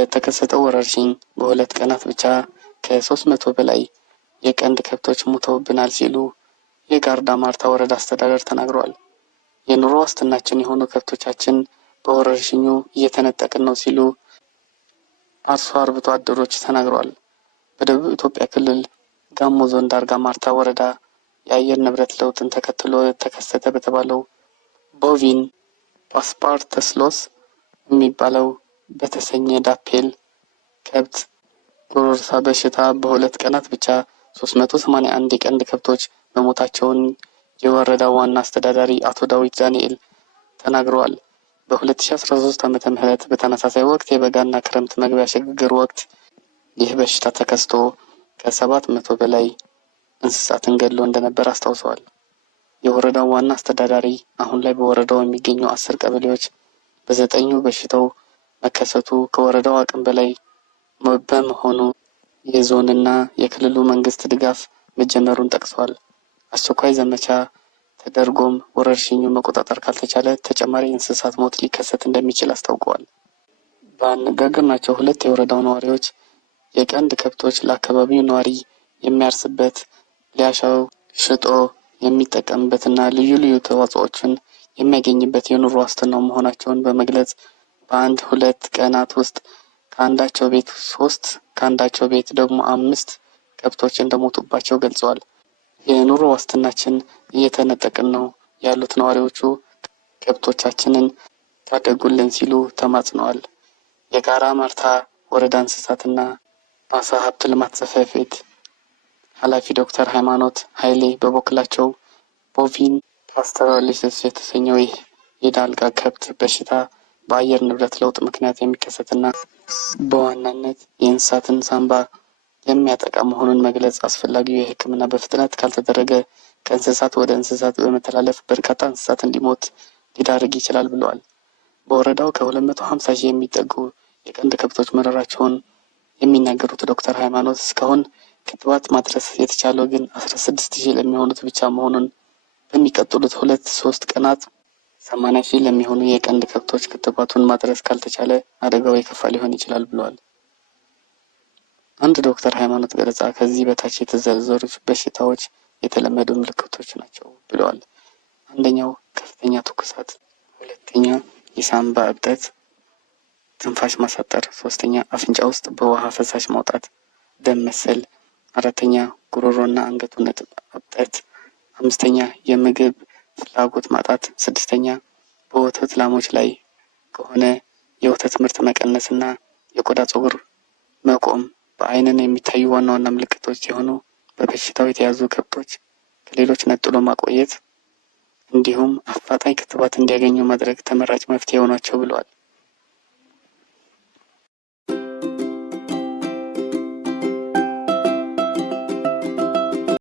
በተከሰተው ወረርሽኝ በሁለት ቀናት ብቻ ከ300 በላይ የቀንድ ከብቶች ሞተውብናል ሲሉ የጋርዳ ማርታ ወረዳ አስተዳደር ተናግረዋል። የኑሮ ዋስትናችን የሆኑ ከብቶቻችን በወረርሽኙ እየተነጠቅን ነው ሲሉ አርሶ አርብቶ አደሮች ተናግረዋል። በደቡብ ኢትዮጵያ ክልል ጋሞ ዞን ዳርጋ ማርታ ወረዳ የአየር ንብረት ለውጥን ተከትሎ ተከሰተ በተባለው ቦቪን ፓስፓርተስሎስ የሚባለው በተሰኘ ዳፔል ከብት ጎሮርሳ በሽታ በሁለት ቀናት ብቻ 381 የቀንድ ከብቶች መሞታቸውን የወረዳው ዋና አስተዳዳሪ አቶ ዳዊት ዳንኤል ተናግረዋል። በ2013 ዓ.ም በተመሳሳይ ወቅት የበጋና ክረምት መግቢያ ሽግግር ወቅት ይህ በሽታ ተከስቶ ከ700 በላይ እንስሳትን ገድሎ እንደነበር አስታውሰዋል። የወረዳው ዋና አስተዳዳሪ አሁን ላይ በወረዳው የሚገኙ 10 ቀበሌዎች በ9ኙ በሽታው መከሰቱ ከወረዳው አቅም በላይ በመሆኑ የዞንና የክልሉ መንግስት ድጋፍ መጀመሩን ጠቅሰዋል። አስቸኳይ ዘመቻ ተደርጎም ወረርሽኙ መቆጣጠር ካልተቻለ ተጨማሪ እንስሳት ሞት ሊከሰት እንደሚችል አስታውቀዋል። ባነጋገርናቸው ሁለት የወረዳው ነዋሪዎች የቀንድ ከብቶች ለአካባቢው ነዋሪ የሚያርስበት ሊያሻው ሽጦ የሚጠቀምበትና ልዩ ልዩ ተዋጽኦችን የሚያገኝበት የኑሮ ዋስትናው መሆናቸውን በመግለጽ በአንድ ሁለት ቀናት ውስጥ ከአንዳቸው ቤት 3 ከአንዳቸው ቤት ደግሞ 5 ከብቶች እንደሞቱባቸው ገልጸዋል። የኑሮ ዋስትናችን እየተነጠቅን ነው ያሉት ነዋሪዎቹ ከብቶቻችንን ታደጉልን ሲሉ ተማጽነዋል። የጋራ ማርታ ወረዳ እንስሳትና አሳ ሀብት ልማት ጽሕፈት ቤት ኃላፊ ዶክተር ሃይማኖት ኃይሌ በበኩላቸው ቦቪን ፓስቶራሊሲስ የተሰኘው ይህ የዳልጋ ከብት በሽታ በአየር ንብረት ለውጥ ምክንያት የሚከሰትና በዋናነት የእንስሳትን ሳንባ የሚያጠቃ መሆኑን መግለጽ አስፈላጊው የሕክምና በፍጥነት ካልተደረገ ከእንስሳት ወደ እንስሳት በመተላለፍ በርካታ እንስሳት እንዲሞት ሊዳርግ ይችላል ብለዋል። በወረዳው ከ250 ሺህ የሚጠጉ የቀንድ ከብቶች መኖራቸውን የሚናገሩት ዶክተር ሃይማኖት እስካሁን ክትባት ማድረስ የተቻለው ግን 16 ሺህ ለሚሆኑት ብቻ መሆኑን በሚቀጥሉት 2-3 ቀናት 80 ሺህ ለሚሆኑ የቀንድ ከብቶች ክትባቱን ማድረስ ካልተቻለ አደጋው የከፋ ሊሆን ይችላል ብለዋል። አንድ ዶክተር ሃይማኖት ገለጻ ከዚህ በታች የተዘረዘሩት በሽታዎች የተለመዱ ምልክቶች ናቸው ብለዋል። አንደኛው ከፍተኛ ትኩሳት፣ ሁለተኛ የሳንባ እብጠት፣ ትንፋሽ ማሳጠር፣ ሶስተኛ አፍንጫ ውስጥ በውሃ ፈሳሽ ማውጣት፣ ደም መሰል፣ አራተኛ ጉሮሮና አንገቱን እብጠት፣ አምስተኛ የምግብ ፍላጎት ማጣት፣ ስድስተኛ በወተት ላሞች ላይ ከሆነ የወተት ምርት መቀነስና የቆዳ ፀጉር መቆም በአይንን የሚታዩ ዋና ዋና ምልክቶች ሲሆኑ በበሽታው የተያዙ ከብቶች ከሌሎች ነጥሎ ማቆየት እንዲሁም አፋጣኝ ክትባት እንዲያገኙ ማድረግ ተመራጭ መፍትሄ ሆኗቸው ብለዋል።